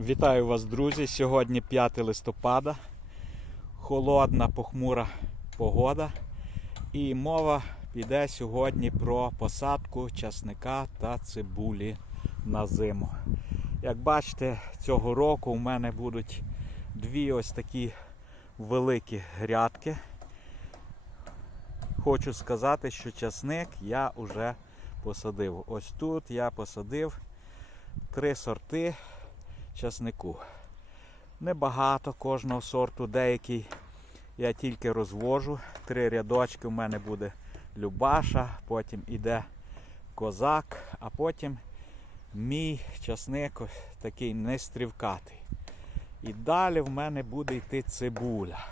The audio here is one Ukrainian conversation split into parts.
Вітаю вас, друзі! Сьогодні 5 листопада. Холодна похмура погода. І мова піде сьогодні про посадку часника та цибулі на зиму. Як бачите, цього року у мене будуть дві ось такі великі грядки. Хочу сказати, що часник я вже посадив. Ось тут я посадив три сорти часнику. Небагато кожного сорту, деякий я тільки розвожу. Три рядочки у мене буде Любаша, потім іде козак, а потім мій часник такий нестрівкатий. І далі в мене буде йти цибуля.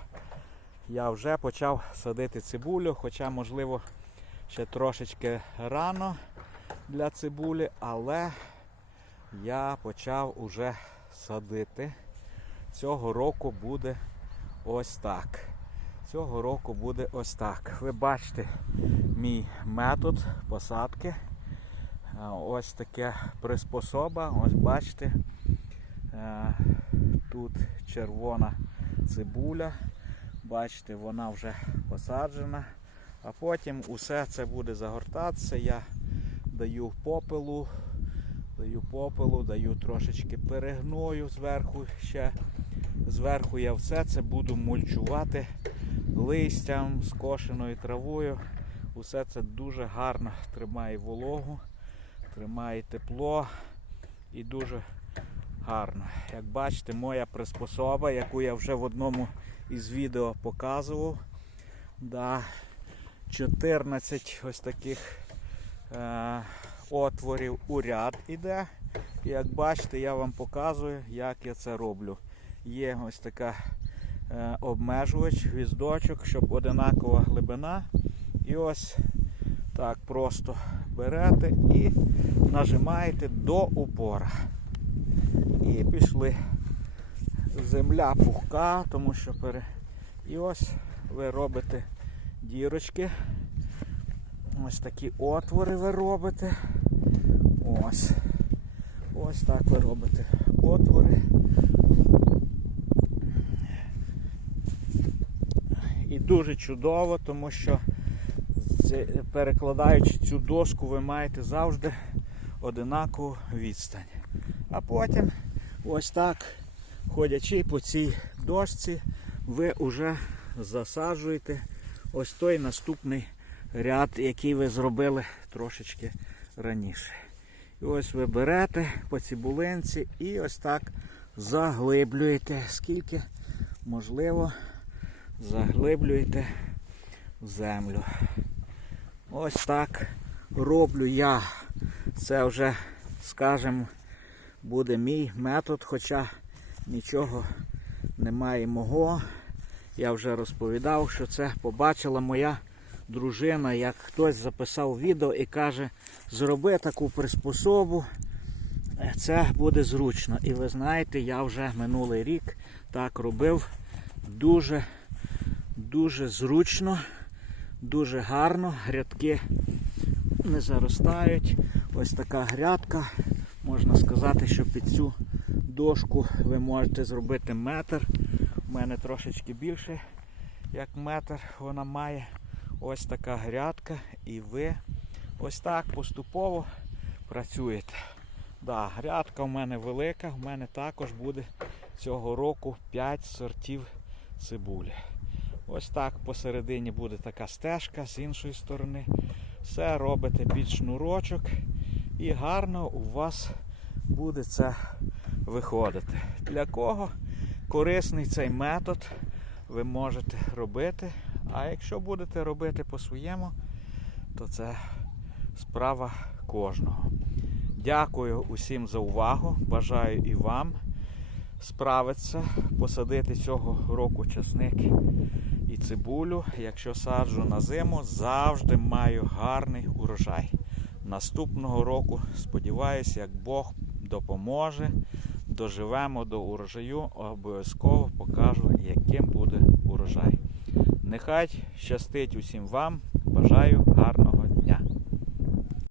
Я вже почав садити цибулю, хоча, можливо, ще трошечки рано для цибулі, але я почав уже садити. Цього року буде ось так. Цього року буде ось так. Ви бачите мій метод посадки. Ось таке приспособа. Ось бачите. е, Тут червона цибуля. Бачите, вона вже посаджена. А потім усе це буде загортатися. Я даю попелу, даю попелу, даю трошечки перегною зверху ще. Зверху я все це буду мульчувати листям, скошеною травою. Усе це дуже гарно тримає вологу, тримає тепло і дуже гарно. Як бачите, моя приспособа, яку я вже в одному із відео показував. Да, 14 ось таких е, отворів у ряд іде. Як бачите, я вам показую, як я це роблю. Є ось така е, обмежувач, гвіздочок, щоб одинакова глибина. І ось так просто берете і нажимаєте до упора. І пішли. Земля пухка, тому що пере... І ось ви робите дірочки. Ось такі отвори ви робите. Ось. Ось так ви робите отвори. І дуже чудово, тому що перекладаючи цю дошку, ви маєте завжди одинакову відстань. А потім ось так, ходячи по цій дошці, ви вже засаджуєте ось той наступний ряд, який ви зробили трошечки раніше. І ось ви берете по цибулинці і ось так заглиблюєте, скільки можливо заглиблюєте в землю. Ось так роблю я. Це вже, скажімо, буде мій метод, хоча нічого немає мого. Я вже розповідав, що це побачила моя дружина, як хтось записав відео і каже, зроби таку приспособу, це буде зручно. І ви знаєте, я вже минулий рік так робив дуже, дуже зручно, дуже гарно. Грядки не заростають. Ось така грядка. Можна сказати, що під цю дошку ви можете зробити метр. У мене трошечки більше, як метр вона має. Ось така грядка, і ви ось так поступово працюєте. Да, грядка в мене велика, в мене також буде цього року 5 сортів цибулі. Ось так посередині буде така стежка з іншої сторони. Все робите під шнурочок і гарно у вас буде це виходити. Для кого корисний цей метод ви можете робити. А якщо будете робити по-своєму, то це справа кожного. Дякую усім за увагу. Бажаю і вам справитися, посадити цього року часник і цибулю. Якщо саджу на зиму, завжди маю гарний урожай. Наступного року, сподіваюся, як Бог допоможе, доживемо до урожаю, обов'язково покажу, яким буде урожай. Нехай щастить усім вам. Бажаю гарного